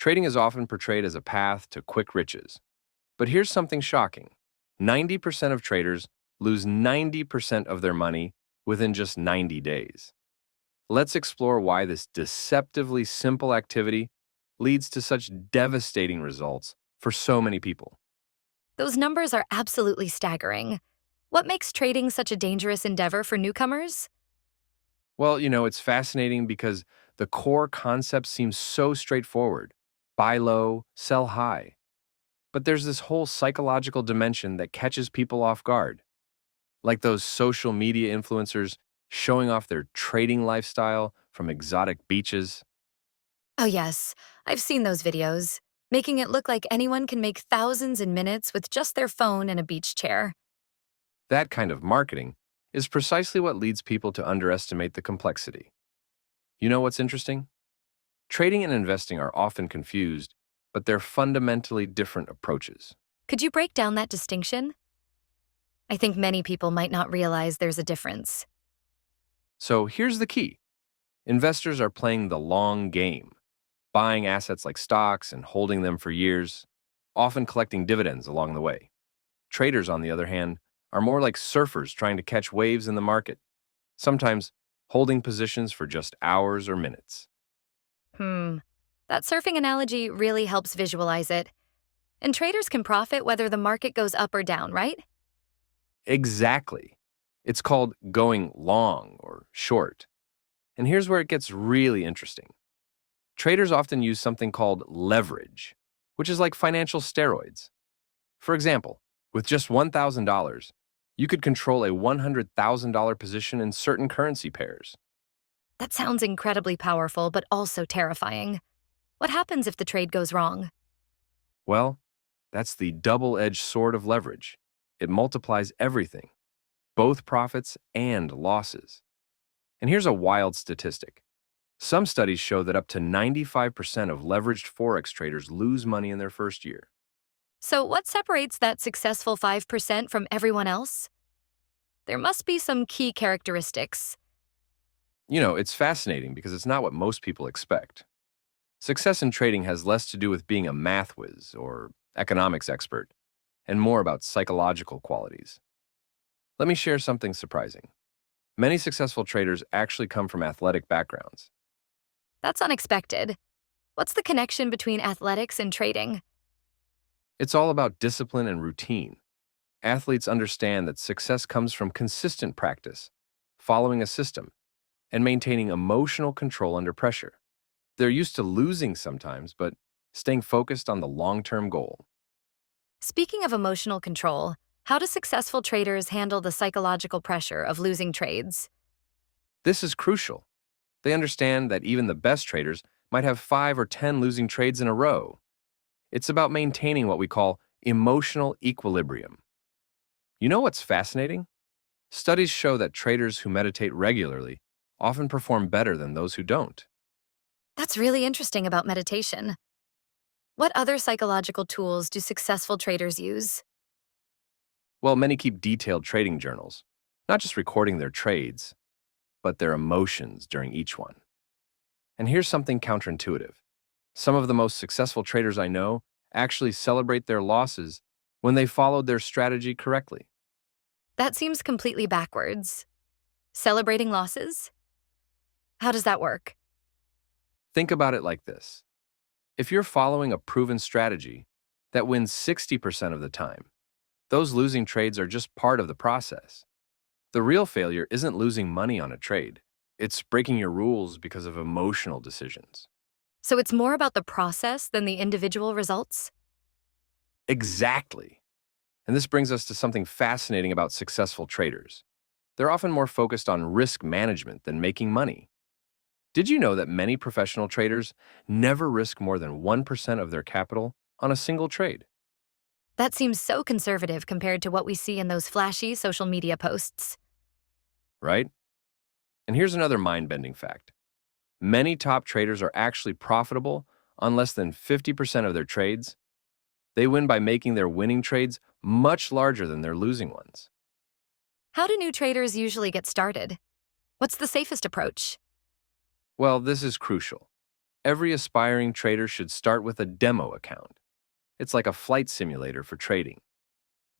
Trading is often portrayed as a path to quick riches. But here's something shocking: 90% of traders lose 90% of their money within just 90 days. Let's explore why this deceptively simple activity leads to such devastating results for so many people. Those numbers are absolutely staggering. What makes trading such a dangerous endeavor for newcomers? Well, it's fascinating because the core concept seems so straightforward: buy low, sell high. But there's this whole psychological dimension that catches people off guard, like those social media influencers showing off their trading lifestyle from exotic beaches. Oh, yes, I've seen those videos, making it look like anyone can make thousands in minutes with just their phone and a beach chair. That kind of marketing is precisely what leads people to underestimate the complexity. You know what's interesting? Trading and investing are often confused, but they're fundamentally different approaches. Could you break down that distinction? I think many people might not realize there's a difference. So here's the key: investors are playing the long game, buying assets like stocks and holding them for years, often collecting dividends along the way. Traders, on the other hand, are more like surfers trying to catch waves in the market, sometimes holding positions for just hours or minutes. Hmm, that surfing analogy really helps visualize it. And traders can profit whether the market goes up or down, right? Exactly. It's called going long or short. And here's where it gets really interesting. Traders often use something called leverage, which is like financial steroids. For example, with just $1,000, you could control a $100,000 position in certain currency pairs. That sounds incredibly powerful, but also terrifying. What happens if the trade goes wrong? Well, that's the double edged sword of leverage. It multiplies everything, both profits and losses. And here's a wild statistic: some studies show that up to 95% of leveraged Forex traders lose money in their first year. So, what separates that successful 5% from everyone else? There must be some key characteristics. It's fascinating because it's not what most people expect. Success in trading has less to do with being a math whiz or economics expert and more about psychological qualities. Let me share something surprising. Many successful traders actually come from athletic backgrounds. That's unexpected. What's the connection between athletics and trading? It's all about discipline and routine. Athletes understand that success comes from consistent practice, following a system, and maintaining emotional control under pressure. They're used to losing sometimes, but staying focused on the long term goal. Speaking of emotional control, how do successful traders handle the psychological pressure of losing trades? This is crucial. They understand that even the best traders might have 5 or 10 losing trades in a row. It's about maintaining what we call emotional equilibrium. You know what's fascinating? Studies show that traders who meditate regularly often perform better than those who don't. That's really interesting about meditation. What other psychological tools do successful traders use? Well, many keep detailed trading journals, not just recording their trades, but their emotions during each one. And here's something counterintuitive: some of the most successful traders I know actually celebrate their losses when they followed their strategy correctly. That seems completely backwards. Celebrating losses? How does that work? Think about it like this: if you're following a proven strategy that wins 60% of the time, those losing trades are just part of the process. The real failure isn't losing money on a trade, it's breaking your rules because of emotional decisions. So it's more about the process than the individual results? Exactly. And this brings us to something fascinating about successful traders. They're often more focused on risk management than making money. Did you know that many professional traders never risk more than 1% of their capital on a single trade, That seems so conservative compared to what we see in those flashy social media posts. right? And here's another mind bending fact: many top traders are actually profitable on less than 50% of their trades. They win by making their winning trades much larger than their losing ones. How do new traders usually get started? What's the safest approach? Well, this is crucial. Every aspiring trader should start with a demo account. It's like a flight simulator for trading.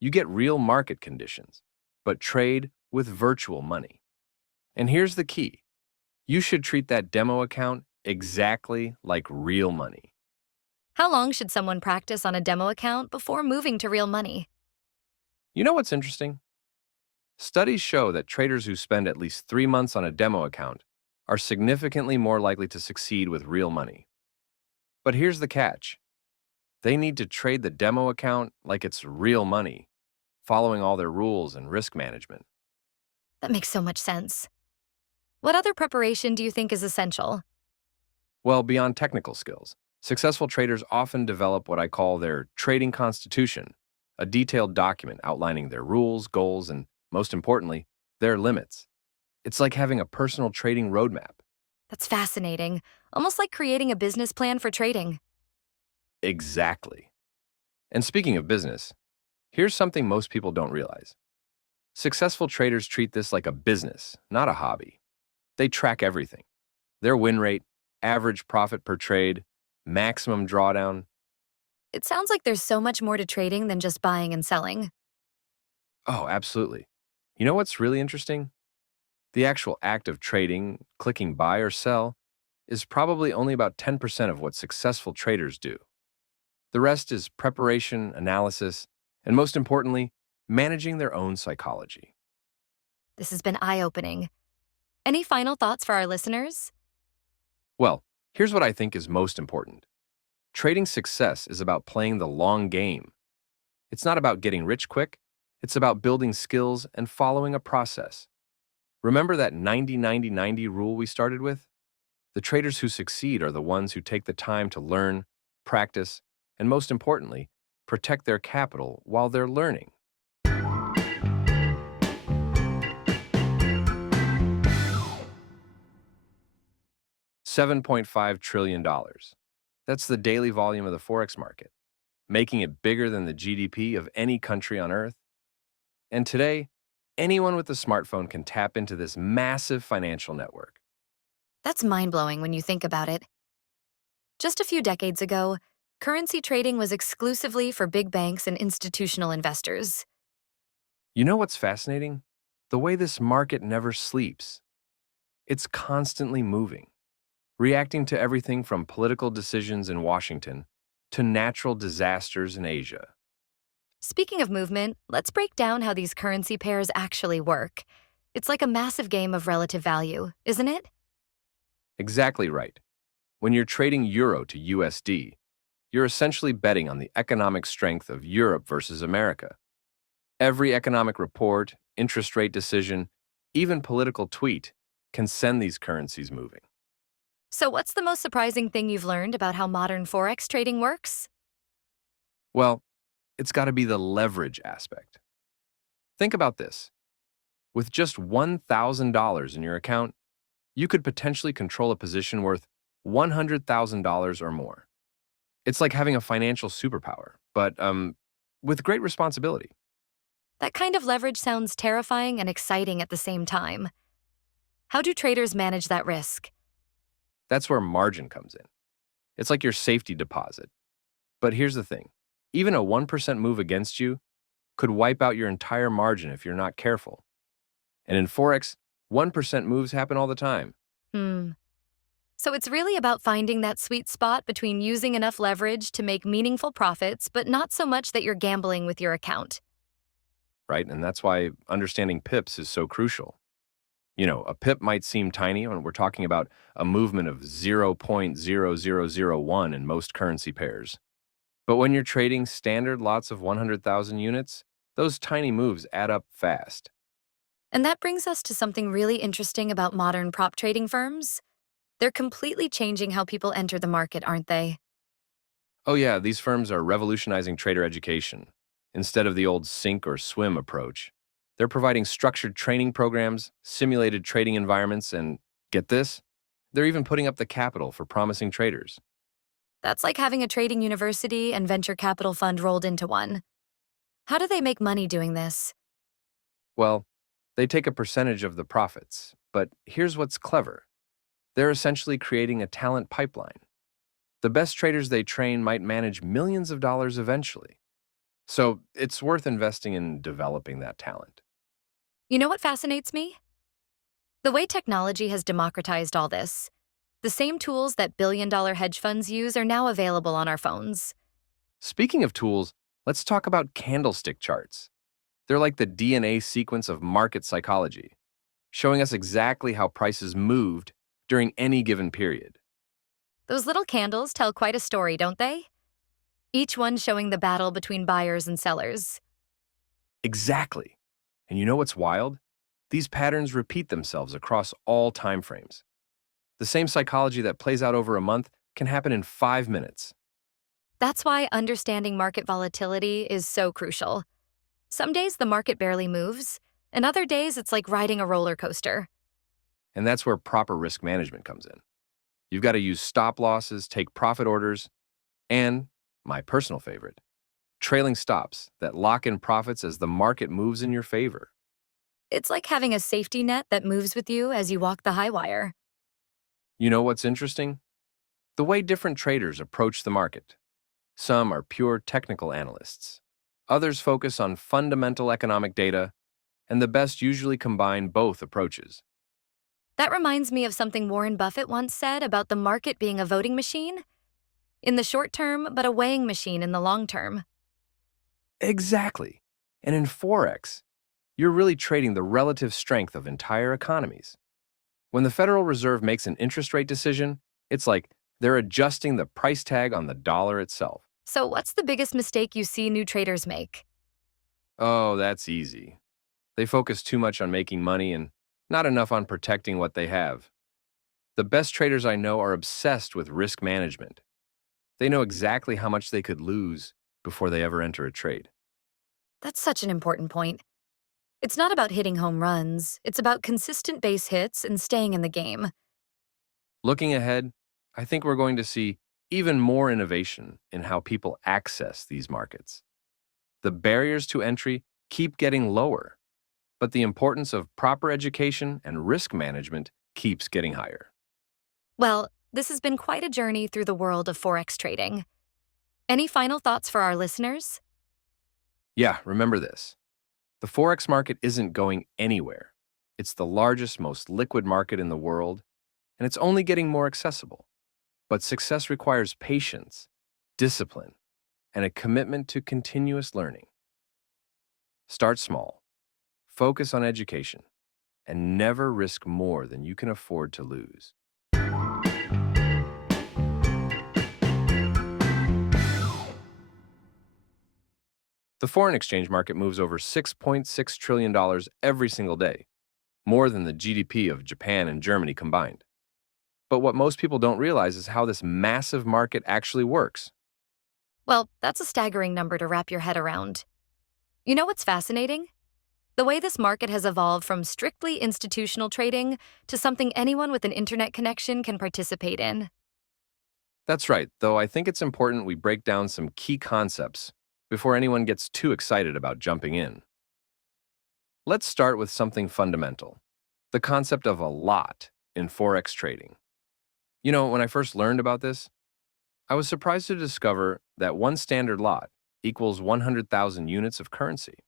You get real market conditions, but trade with virtual money. And here's the key: you should treat that demo account exactly like real money. How long should someone practice on a demo account before moving to real money? You know what's interesting? Studies show that traders who spend at least 3 months on a demo account are significantly more likely to succeed with real money. But here's the catch: they need to trade the demo account like it's real money, following all their rules and risk management. That makes so much sense. What other preparation do you think is essential? Well, beyond technical skills, successful traders often develop what I call their trading constitution, a detailed document outlining their rules, goals, and, most importantly, their limits. It's like having a personal trading roadmap. That's fascinating. Almost like creating a business plan for trading. Exactly. And speaking of business, here's something most people don't realize. Successful traders treat this like a business, not a hobby. They track everything: their win rate, average profit per trade, maximum drawdown. It sounds like there's so much more to trading than just buying and selling. Oh, absolutely. You know what's really interesting? The actual act of trading, clicking buy or sell, is probably only about 10% of what successful traders do. The rest is preparation, analysis, and most importantly, managing their own psychology. This has been eye opening. Any final thoughts for our listeners? Well, here's what I think is most important: trading success is about playing the long game. It's not about getting rich quick, it's about building skills and following a process. Remember that 90-90-90 rule we started with? The traders who succeed are the ones who take the time to learn, practice, and most importantly, protect their capital while they're learning. $7.5 trillion. dollars. That's the daily volume of the Forex market, making it bigger than the GDP of any country on Earth. And today, anyone with a smartphone can tap into this massive financial network. That's mind blowing when you think about it. Just a few decades ago, currency trading was exclusively for big banks and institutional investors. You know what's fascinating? The way this market never sleeps. It's constantly moving, reacting to everything from political decisions in Washington to natural disasters in Asia. Speaking of movement, let's break down how these currency pairs actually work. It's like a massive game of relative value, isn't it? Exactly right. When you're trading euro to USD, you're essentially betting on the economic strength of Europe versus America. Every economic report, interest rate decision, even political tweet can send these currencies moving. So, what's the most surprising thing you've learned about how modern Forex trading works? Well, it's got to be the leverage aspect. Think about this. With just $1,000 in your account, you could potentially control a position worth $100,000 or more. It's like having a financial superpower, but with great responsibility. That kind of leverage sounds terrifying and exciting at the same time. How do traders manage that risk? That's where margin comes in. It's like your safety deposit. But here's the thing: even a 1% move against you could wipe out your entire margin if you're not careful. And in Forex, 1% moves happen all the time. Hmm. So, it's really about finding that sweet spot between using enough leverage to make meaningful profits, but not so much that you're gambling with your account. Right? And that's why understanding pips is so crucial. You know, a pip might seem tiny when we're talking about a movement of 0.0001 in most currency pairs. But when you're trading standard lots of 100,000 units, those tiny moves add up fast. And that brings us to something really interesting about modern prop trading firms. They're completely changing how people enter the market, aren't they? Oh, yeah, these firms are revolutionizing trader education. Instead of the old sink or swim approach, they're providing structured training programs, simulated trading environments, and get this, they're even putting up the capital for promising traders. That's like having a trading university and venture capital fund rolled into one. How do they make money doing this? Well, they take a percentage of the profits, but here's what's clever: they're essentially creating a talent pipeline. The best traders they train might manage millions of dollars eventually. So it's worth investing in developing that talent. You know what fascinates me? The way technology has democratized all this. The same tools that billion-dollar hedge funds use are now available on our phones. Speaking of tools, let's talk about candlestick charts. They're like the DNA sequence of market psychology, showing us exactly how prices moved during any given period. Those little candles tell quite a story, don't they? Each one showing the battle between buyers and sellers. Exactly. And you know what's wild? These patterns repeat themselves across all time frames. The same psychology that plays out over a month can happen in 5 minutes. That's why understanding market volatility is so crucial. Some days the market barely moves, and other days it's like riding a roller coaster. And that's where proper risk management comes in. You've got to use stop losses, take profit orders, and, my personal favorite, trailing stops that lock in profits as the market moves in your favor. It's like having a safety net that moves with you as you walk the high wire. You know what's interesting? The way different traders approach the market. Some are pure technical analysts. Others focus on fundamental economic data, and the best usually combine both approaches. That reminds me of something Warren Buffett once said about the market being a voting machine in the short term, but a weighing machine in the long term. Exactly. And in Forex, you're really trading the relative strength of entire economies. When the Federal Reserve makes an interest rate decision, it's like they're adjusting the price tag on the dollar itself. So, what's the biggest mistake you see new traders make? Oh, that's easy. They focus too much on making money and not enough on protecting what they have. The best traders I know are obsessed with risk management. They know exactly how much they could lose before they ever enter a trade. That's such an important point. It's not about hitting home runs, it's about consistent base hits and staying in the game. Looking ahead, I think we're going to see even more innovation in how people access these markets. The barriers to entry keep getting lower, but the importance of proper education and risk management keeps getting higher. Well, this has been quite a journey through the world of Forex trading. Any final thoughts for our listeners? Yeah, remember this. The Forex market isn't going anywhere. It's the largest, most liquid market in the world, and it's only getting more accessible. But success requires patience, discipline, and a commitment to continuous learning. Start small, focus on education, and never risk more than you can afford to lose. The foreign exchange market moves over $6.6 trillion every single day, more than the GDP of Japan and Germany combined. But what most people don't realize is how this massive market actually works. Well, that's a staggering number to wrap your head around. You know what's fascinating? The way this market has evolved from strictly institutional trading to something anyone with an internet connection can participate in. That's right, though I think it's important we break down some key concepts before anyone gets too excited about jumping in. Let's start with something fundamental, the concept of a lot in Forex trading. You know, when I first learned about this, I was surprised to discover that one standard lot equals 100,000 units of currency.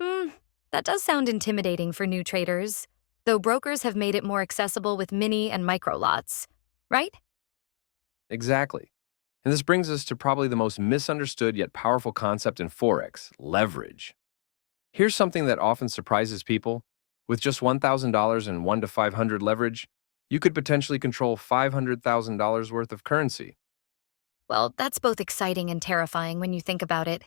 Hmm, that does sound intimidating for new traders, though brokers have made it more accessible with mini and micro lots, right? Exactly. And this brings us to probably the most misunderstood yet powerful concept in Forex, leverage. Here's something that often surprises people. With just $1,000 and 1 to 500 leverage, you could potentially control $500,000 worth of currency. Well, that's both exciting and terrifying when you think about it.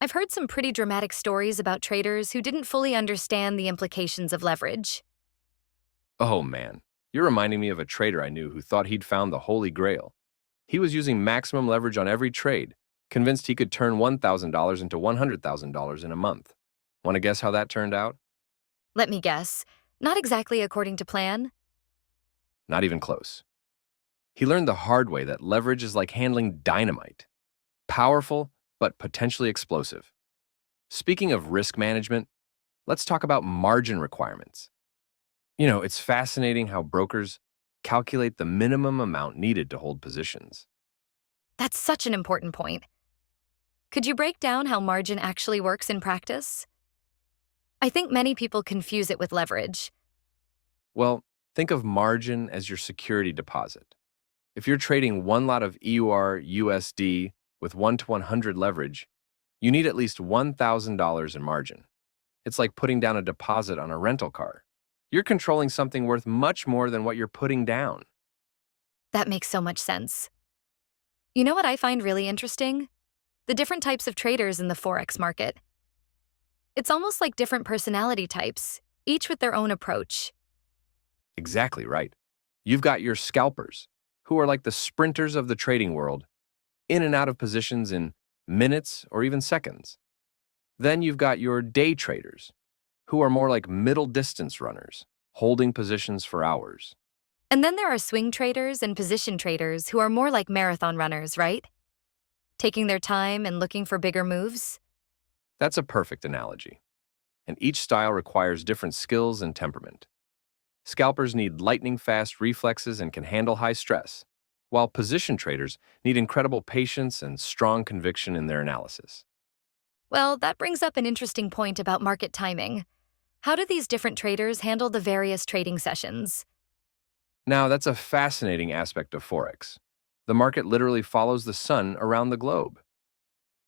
I've heard some pretty dramatic stories about traders who didn't fully understand the implications of leverage. Oh man, you're reminding me of a trader I knew who thought he'd found the holy grail. He was using maximum leverage on every trade, convinced he could turn $1,000 into $100,000 in a month. Want to guess how that turned out? Let me guess, not exactly according to plan. Not even close. He learned the hard way that leverage is like handling dynamite, powerful but potentially explosive. Speaking of risk management, let's talk about margin requirements. You know, it's fascinating how brokers calculate the minimum amount needed to hold positions. That's such an important point. Could you break down how margin actually works in practice? I think many people confuse it with leverage. Well, think of margin as your security deposit. If you're trading one lot of EUR USD with 1 to 100 leverage, you need at least $1,000 in margin. It's like putting down a deposit on a rental car. You're controlling something worth much more than what you're putting down. That makes so much sense. You know what I find really interesting? The different types of traders in the Forex market. It's almost like different personality types, each with their own approach. Exactly right. You've got your scalpers, who are like the sprinters of the trading world, in and out of positions in minutes or even seconds. Then you've got your day traders, who are more like middle distance runners, holding positions for hours. And then there are swing traders and position traders who are more like marathon runners, right? Taking their time and looking for bigger moves. That's a perfect analogy. And each style requires different skills and temperament. Scalpers need lightning fast reflexes and can handle high stress, while position traders need incredible patience and strong conviction in their analysis. Well, that brings up an interesting point about market timing. How do these different traders handle the various trading sessions? Now, that's a fascinating aspect of Forex. The market literally follows the sun around the globe.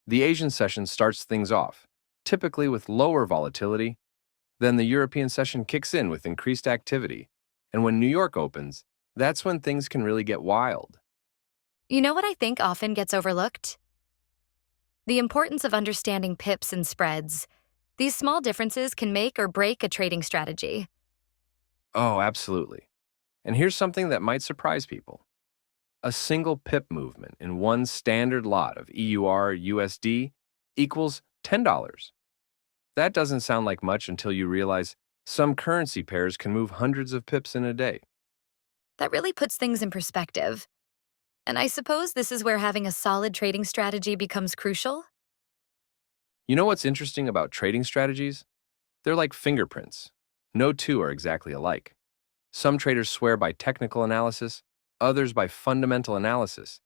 The Asian session starts things off, typically with lower volatility. Then the European session kicks in with increased activity. And when New York opens, that's when things can really get wild. You know what I think often gets overlooked? The importance of understanding pips and spreads. These small differences can make or break a trading strategy. Oh, absolutely. And here's something that might surprise people. A single pip movement in one standard lot of EUR USD equals $10. That doesn't sound like much until you realize some currency pairs can move hundreds of pips in a day. That really puts things in perspective. And I suppose this is where having a solid trading strategy becomes crucial. You know what's interesting about trading strategies? They're like fingerprints. No two are exactly alike. Some traders swear by technical analysis, others by fundamental analysis,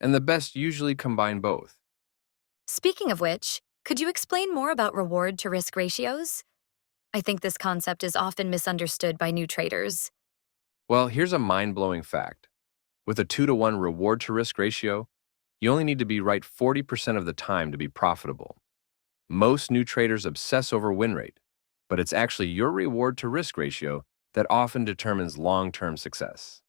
and the best usually combine both. Speaking of which, could you explain more about reward to risk ratios? I think this concept is often misunderstood by new traders. Well, here's a mind blowing fact. With a 2 to 1 reward to risk ratio, you only need to be right 40% of the time to be profitable. Most new traders obsess over win rate, but it's actually your reward to risk ratio that often determines long term success.